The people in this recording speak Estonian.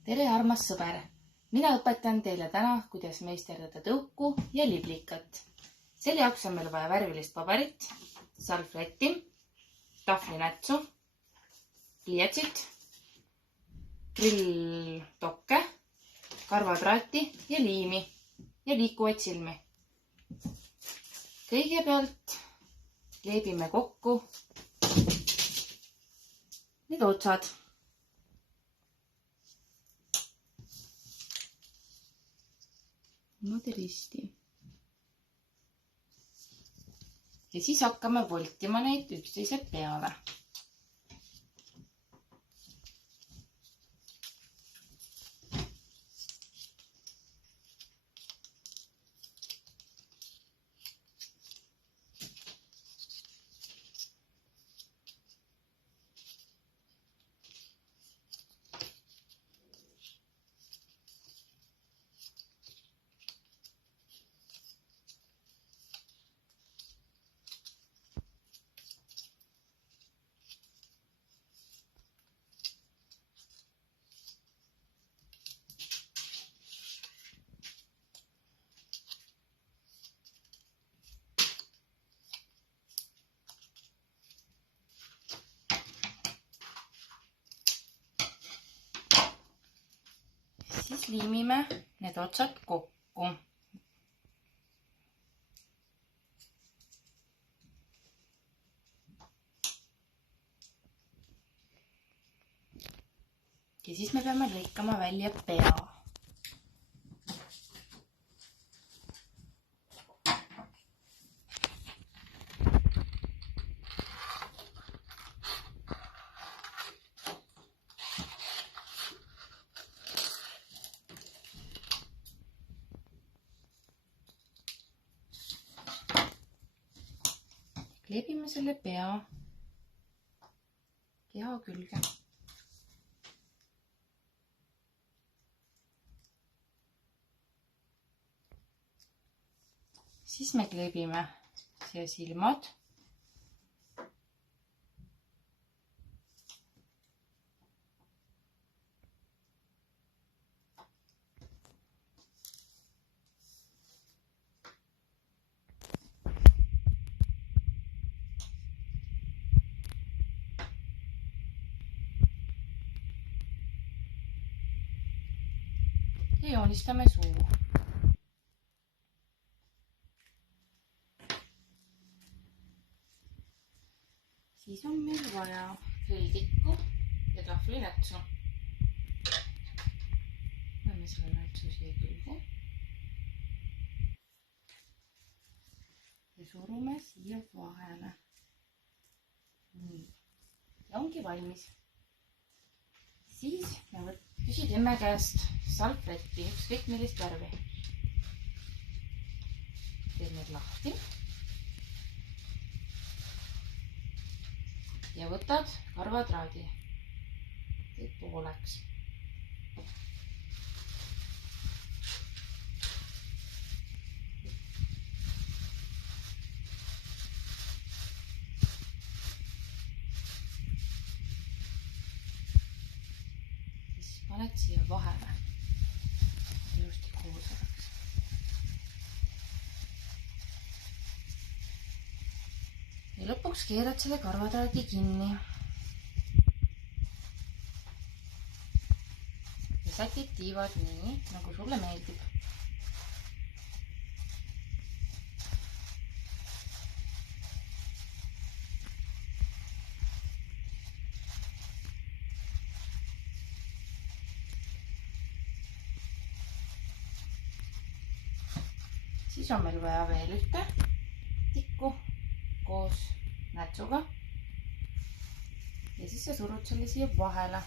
Tere, armas sõber! Mina õpetan teile täna, kuidas meisterdada tõuku ja liblikat. Selle jaoks on meil vaja värvilist paberit, salvletti, tahvlinätsu, pliiatsit, grilltokke, karvatraati ja liimi ja liikuvaid silmi. Kõigepealt kleebime kokku need otsad. Niimoodi risti. Ja siis hakkame voltima neid üksteise peale. Siis liimime need otsad kokku. Ja siis me peame lõikama välja pea. Kleebime selle pea keha külge. Siis me kleebime siia silmad. Ja joonistame suu. Siis on meil vaja grilltikku ja tahvlinätsu. Võime selle nätsu siia külge. Ja surume siia vahele. Nii. Ja ongi valmis. Siis me küsid emme käest salvletti, ükskõik millist värvi. Teed need lahti. Ja võtad karvatraadi. Teed pooleks. Paned siia vahele. Ilusti koos oleks. Ja lõpuks keerad selle karvatraadi kinni. Ja sätid tiivad nii, nagu sulle meeldib. Siis on meil vaja veel ühte tikku koos nätsuga. Ja siis sa surud selle siia vahele.